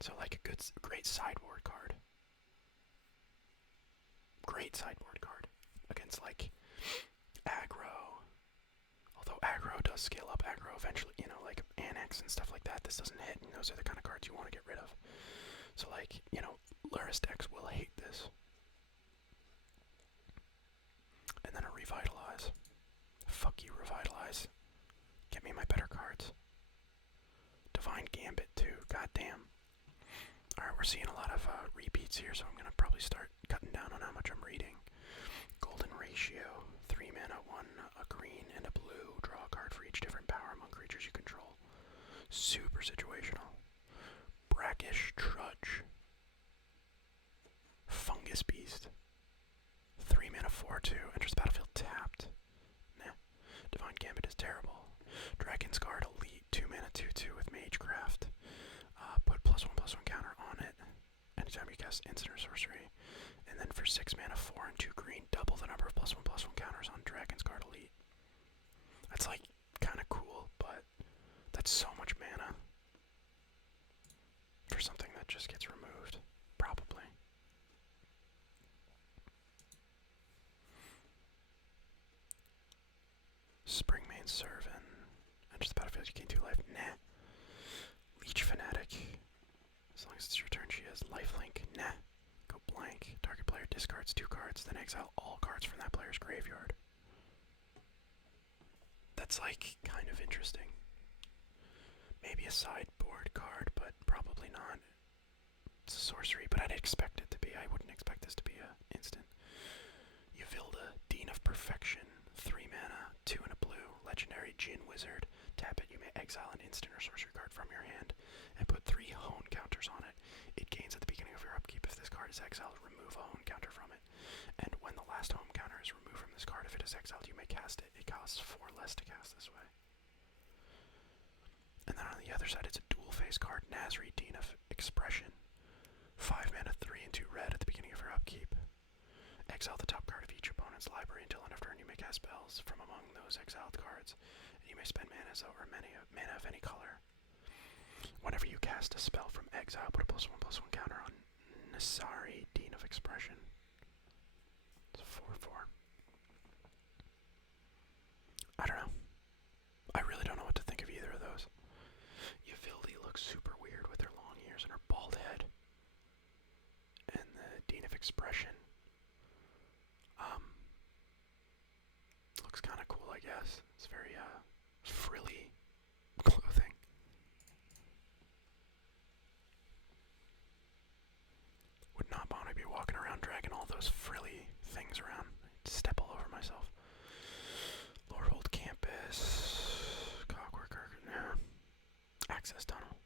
So like a great sideboard card. Great sideboard card against like aggro. Although aggro does scale up aggro eventually, you know, like Annex and stuff like that. This doesn't hit, and those are the kind of cards you want to get rid of. So like, you know, Luris decks will hate this. And then a Revitalize. Fuck you, Revitalize. Get me my better cards. Divine Gambit too, goddamn. Alright, we're seeing a lot of repeats here, so I'm gonna probably start cutting down on how much I'm reading. Golden Ratio. 3 mana, 1 a green and a blue. Draw a card for each different power among creatures you control. Super situational. Brackish Trudge. Fungus Beast. 3 mana, 4/2. Enters the battlefield tapped. Nah. Divine Gambit is terrible. Dragon's Guard Elite. 2 mana, 2/2 with Magecraft. Put +1/+1 counter on it anytime you cast instant or sorcery. And then for 6 mana, 4 and 2 green, double the number of +1/+1 counters on Dragon's Guard Elite. That's like kind of cool, but That's so much mana for something that just gets removed. Probably. Springmane Servant. Enters the battlefield, you gain 2 life. Nah. Leech Fanatic. As long as it's your turn, she has lifelink. Nah. Go blank. Target player discards 2 cards, then exile all cards from that player's graveyard. That's like kind of interesting. Maybe a sideboard card, but probably not. It's a sorcery, but I'd expect it to be. I wouldn't expect this to be a instant. Yvilda, Dean of Perfection, 3 mana, 2 and a blue, legendary Djinn Wizard. Tap it, you may exile an instant or sorcery card from your hand and put 3 hone counters on it. It gains at the beginning of your upkeep. If this card is exiled, remove a hone counter from it. And when the last home counter is removed from this card, if it is exiled, you may cast it. It costs 4 less to cast this way. And then on the other side, it's a dual face card, Nazri, Dean of Expression. 5 mana, 3 and 2 red at the beginning of your upkeep. Exile the top card of each opponent's library until end of turn. You may cast spells from among those exiled cards. And you may spend mana or mana of any color. Whenever you cast a spell from exile, put a +1/+1 counter on Nasari, Dean of Expression. It's a 4/4. I don't know. I really don't know what to think of either of those. Yvildi looks super weird with her long ears and her bald head. And the Dean of Expression looks kind of cool, I guess. It's very frilly clothing. Would not want to be walking around dragging all those frilly things around. I'd step all over myself. Lorehold Campus, Clockwork, no. Access Tunnel.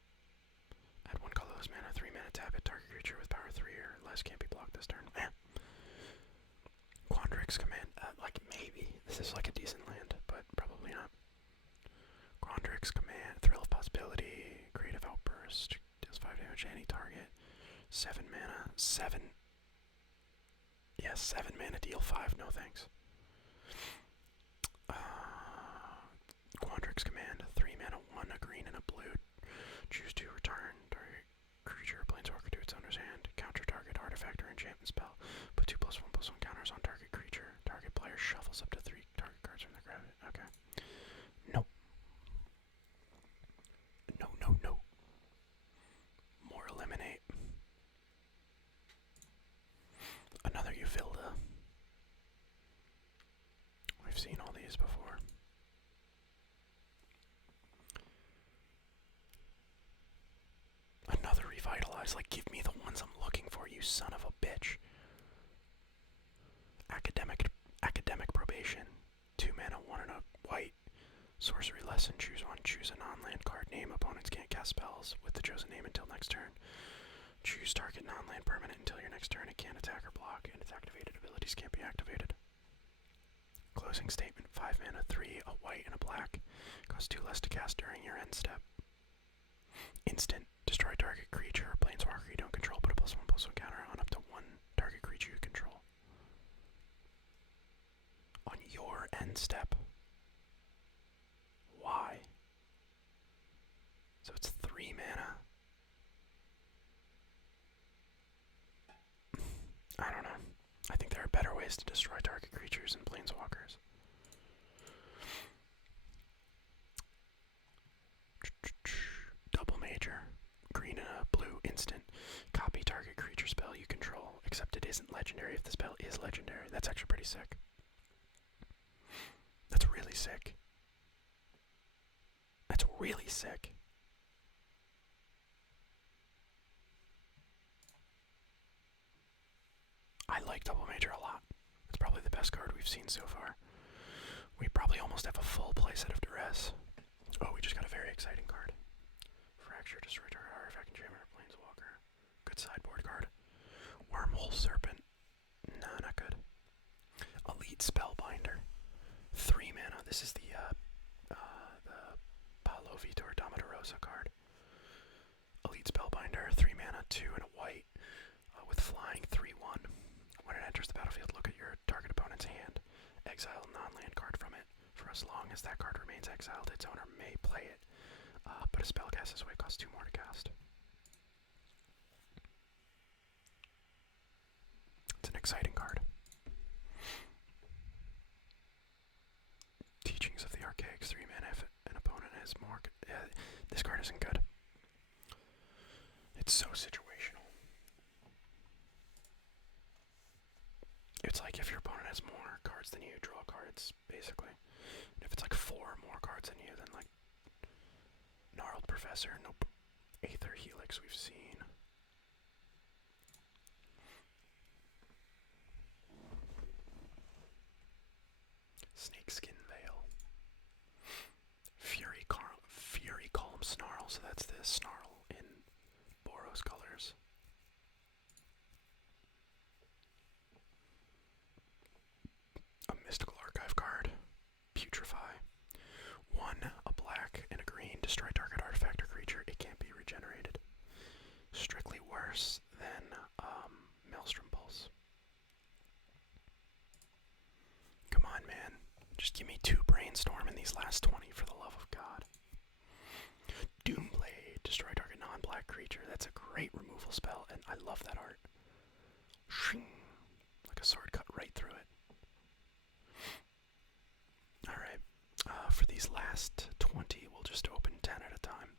Add 1 colorless mana, 3 mana, tap it. Target creature with power 3 or less can't be blocked this turn. Quandrix Command, like maybe. This is like a decent land, but probably not. Quandrix Command, Thrill of Possibility, Creative Outburst, deals 5 damage to any target. 7 mana, 7. Yes, 7 mana, deal 5, no thanks. Quandrix Command, 3 mana, 1, a green and a blue. Choose to return target creature or planeswalker to its owner's hand. Counter target artifact or enchantment spell. Put 2 +1/+1 counters on target creature. Target player shuffles up to 3 target cards from their graveyard. Okay. No. No, no, no. More eliminate. Another Yvilda. We've seen all these before. Another Revitalize. Like, give me the ones I'm looking for, you son of a bitch. Academic Probation. 2 mana, 1 and a white. Sorcery Lesson. Choose one. Choose a non-land card name. Opponents can't cast spells with the chosen name until next turn. Choose target non-land permanent until your next turn. It can't attack or block, and its activated abilities can't be activated. Closing Statement. 5 mana, 3, a white and a black. Costs 2 less to cast during your end step. Instant. Destroy target creature or planeswalker you don't control. Put a +1/+1 counter on up to 1 target creature you control. On your end step. Why? So it's 3 mana. I don't know. I think there are better ways to destroy target creatures and planeswalkers. Double Major. Green and a blue instant. Copy target creature spell you control, except it isn't legendary if the spell is legendary. That's actually pretty sick. That's really sick. That's really sick. I like Double Major a lot. It's probably the best card we've seen so far. We probably almost have a full playset of Duress. Oh, we just got a very exciting card. Fracture, destroy target artifact, enchantment, or planeswalker. Good sideboard card. Wormhole Serpent. No, not good. Elite Spellbinder. 3 mana. This is the Paulo Vitor Domitorosa card. Elite Spellbinder. 3 mana, 2 and a white. With flying, 3/1. When it enters the battlefield, look at your target opponent's hand. Exile a non-land card from it. For as long as that card remains exiled, its owner may play it. But a spell cast this way costs 2 more to cast. It's an exciting card. Teachings of the Archaics, 3 mana if an opponent has more. This card isn't good. It's so situational. It's like if your opponent has more cards than you, draw cards, basically. And if it's like 4 more cards than you, then like Gnarled Professor, nope. Aether Helix we've seen. Snakeskin Veil. Fury Column Snarl, so that's the Snarl in Boros colors. A Mystical Archive card. Putrefy. 1, a black and a green. Destroy target artifact or creature. It can't be regenerated. Strictly worse than Maelstrom Pulse. Come on, man. Just give me 2 Brainstorm in these last 20 for the love of God. Doomblade. Destroy target non-black creature. That's a great removal spell, and I love that art. Shing. Like a sword cut right through it. Alright. For these last 20, we'll just open 10 at a time.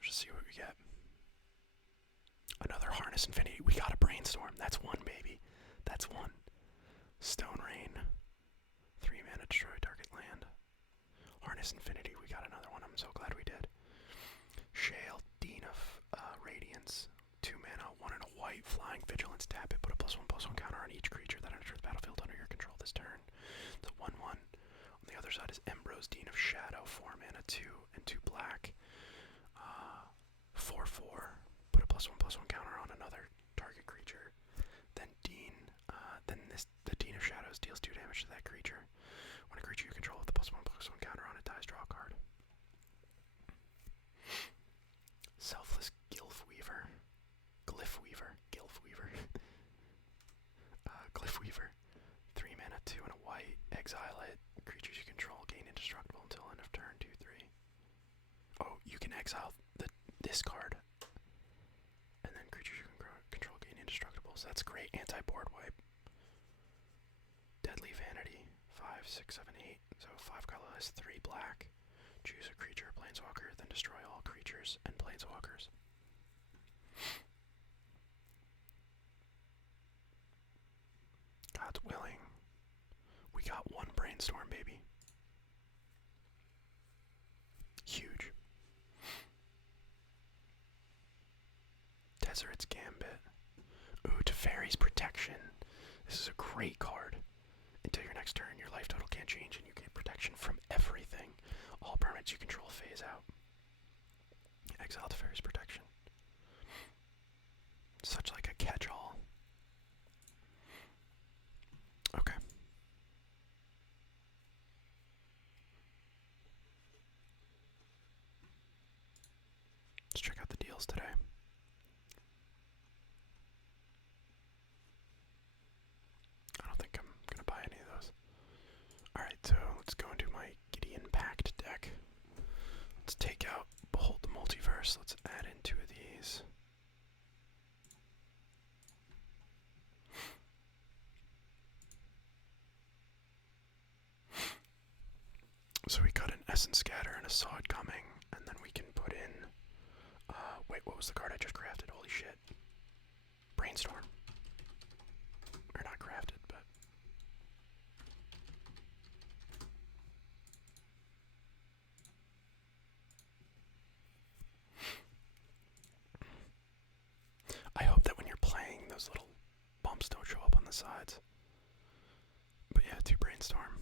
Just see what we get. Another Harness Infinity. We got a Brainstorm. That's 1, baby. That's 1. Stone Rain. 3 mana, destroy target land. Harness Infinity. We got another one. I'm so glad we did. Shale, Dean of Radiance. 2 mana, 1 and a white. Flying Vigilance. Tap it. Put a +1/+1 counter on each creature that enters the battlefield under your control this turn. It's a 1/1. On the other side is Embrose, Dean of Shadow. 4 mana, 2 and 2 black. 4/4. Put a +1/+1 counter on another target creature. Then the Dean of Shadows deals 2 damage to that creature. When a creature you control with the +1/+1 counter on it dies, draw a card. Selfless Glyph Weaver. Glyph Weaver. 3 mana, 2 and a white. Exile it. Creatures you control gain indestructible until end of turn. 2/3. Oh, you can exile this card. And then creatures you can control gain indestructible. So that's great. Anti-board wipe. Deadly Vanity. 5, 6, 7, 8. So 5 colorless, 3 black. Choose a creature or planeswalker, then destroy all creatures and planeswalkers. God's willing. We got 1 Brainstorm, baby. Huge. Desert's Gambit. Ooh, Teferi's Protection. This is a great card. Until your next turn, your life total can't change and you get protection from everything. All permanents you control phase out. Exile Teferi's Protection. Such like a catch-all. Okay. Let's check out the deals today. I don't think I'm gonna buy any of those. Alright, so let's go into my Gideon Pact deck. Let's take out Behold the Multiverse. Let's add in 2 of these. So we got an Essence Scatter and a Sod coming, and then we can put in, wait, what was the card I just crafted? Holy shit. Brainstorm. Or not crafted, but. I hope that when you're playing, those little bumps don't show up on the sides. But yeah, 2 Brainstorm.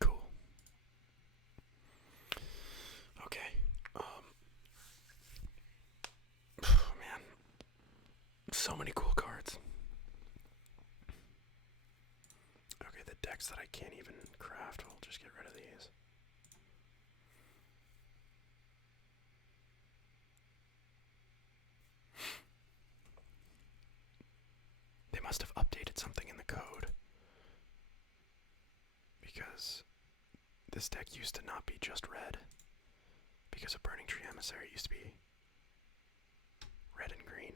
Cool. decks that I can't even craft. We'll just get rid of these. They must have updated something in the code, because this deck used to not be just red. Because of Burning Tree Emissary, it used to be red and green.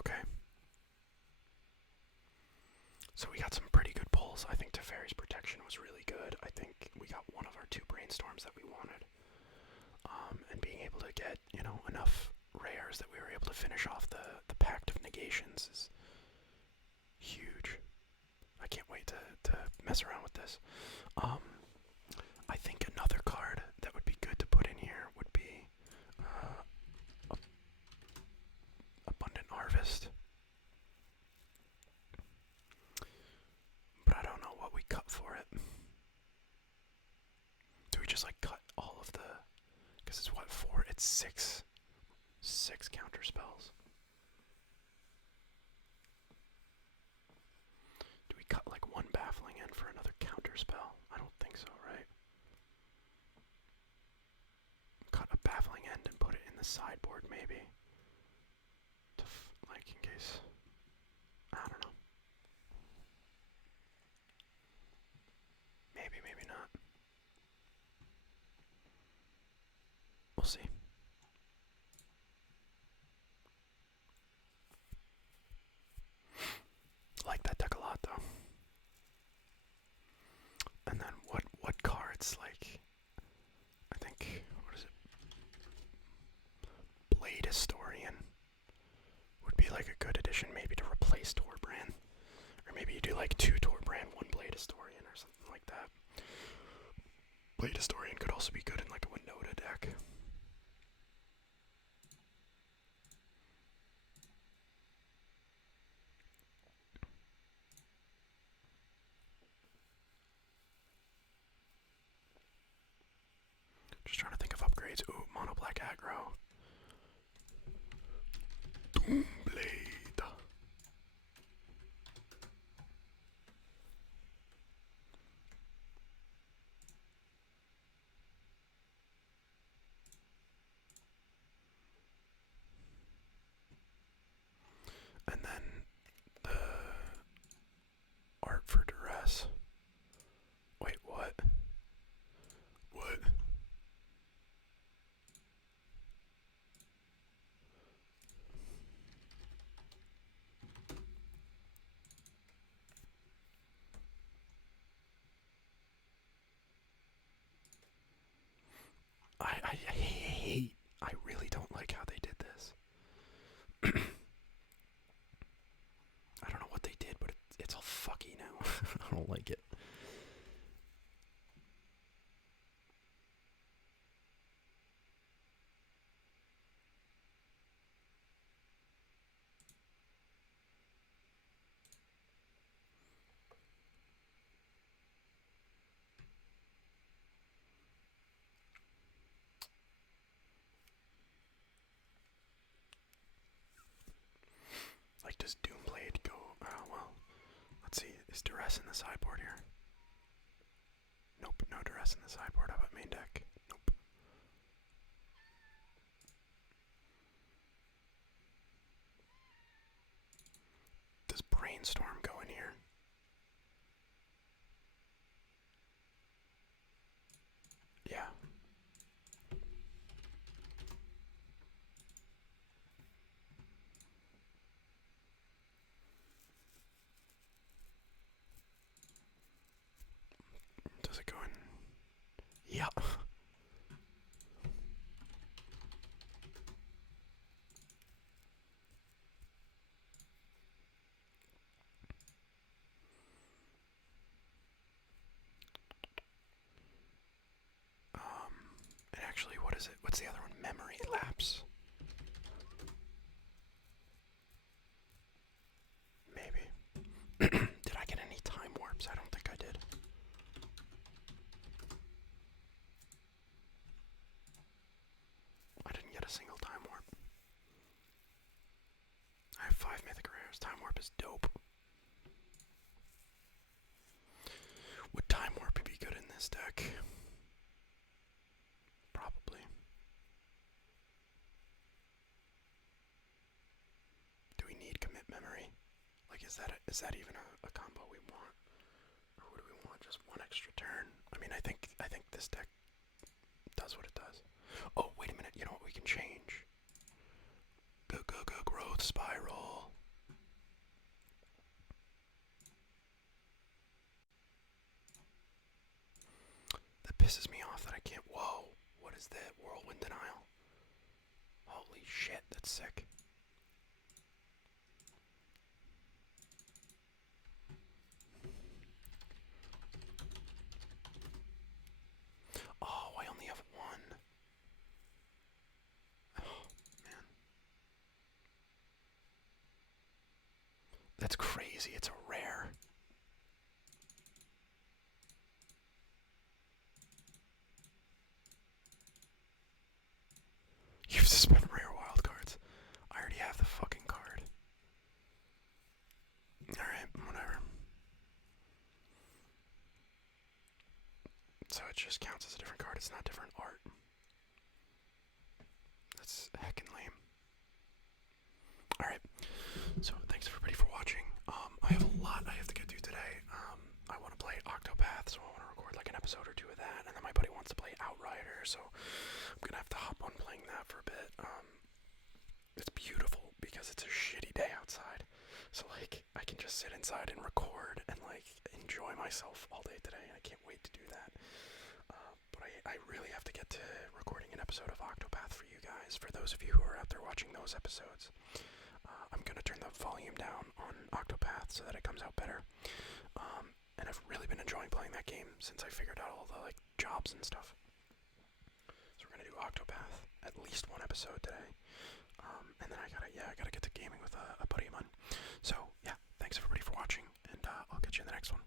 Okay. So we got some pretty good pulls. I think Teferi's Protection was really good. I think we got one of our 2 brainstorms that we wanted. And being able to get, you know, enough rares that we were able to finish off the Pact of Negations is huge. I can't wait to mess around with this. I think another card that would be good to put in here would be Abundant Harvest. But I don't know what we cut for it. Do we just like cut all of the... Because it's what, 4? It's 6 counter spells. Do we cut like 1 Baffling End for another counter spell? I don't think so, right? Cut a Baffling End and put it in the sideboard, maybe. To like, in case... I don't know. Maybe, maybe not. We'll see. Like that deck a lot, though. And then what cards, like, I think, what is it? Blade Historian would be like a good addition, maybe to replace Torbrand. Or maybe you do like 2 Torbrand, 1 Blade Historian, or something like that. Blade Historian could also be good in like a Winota deck. Just trying to think of upgrades. Ooh, mono black aggro. Doomblade. And then the art for duress. Wait, what? What? I really don't like how they did this. I don't know what they did, but it's all fucky now. I don't like it. Like, does Doomblade go... Oh, well. Let's see. Is duress in the sideboard here? Nope, no duress in the sideboard. How about main deck? Nope. Does Brainstorm go in here? Yeah. Does it go in? Yeah. Reverse Time Warp is dope. Would Time Warp be good in this deck? Probably. Do we need Commit Memory? Like, is that even a combo we want? Or do we want just one extra turn? I mean, I think this deck does what it does. Oh, wait a minute. You know what we can change? Go growth spiral. That pisses me off that I can't. Whoa, what is that? Whirlwind Denial. Holy shit, that's sick. Oh, I only have one. Oh, man. That's crazy. It's a rare. You've suspended rare wildcards. I already have the fucking card. Alright, whatever. So it just counts as a different card. It's not different art. That's heckin' lame. Alright, so thanks everybody for watching. I have a lot I have to get to today. I want to play Octopath, so I want to record like an episode or two of that, and then my buddy wants to play Outrider, so I'm gonna have to hop on playing that for a bit. It's beautiful because it's a shitty day outside, so like I can just sit inside and record and like enjoy myself all day today, and I can't wait to do that. But I really have to get to recording an episode of Octopath for you guys. For those of you who are out there watching those episodes, I'm gonna turn the volume down on Octopath so that it comes out better. And I've really been enjoying playing that game since I figured out all the like jobs and stuff. So we're gonna do Octopath, at least one episode today. And then I gotta get to gaming with a buddy of mine. So yeah, thanks everybody for watching, and I'll catch you in the next one.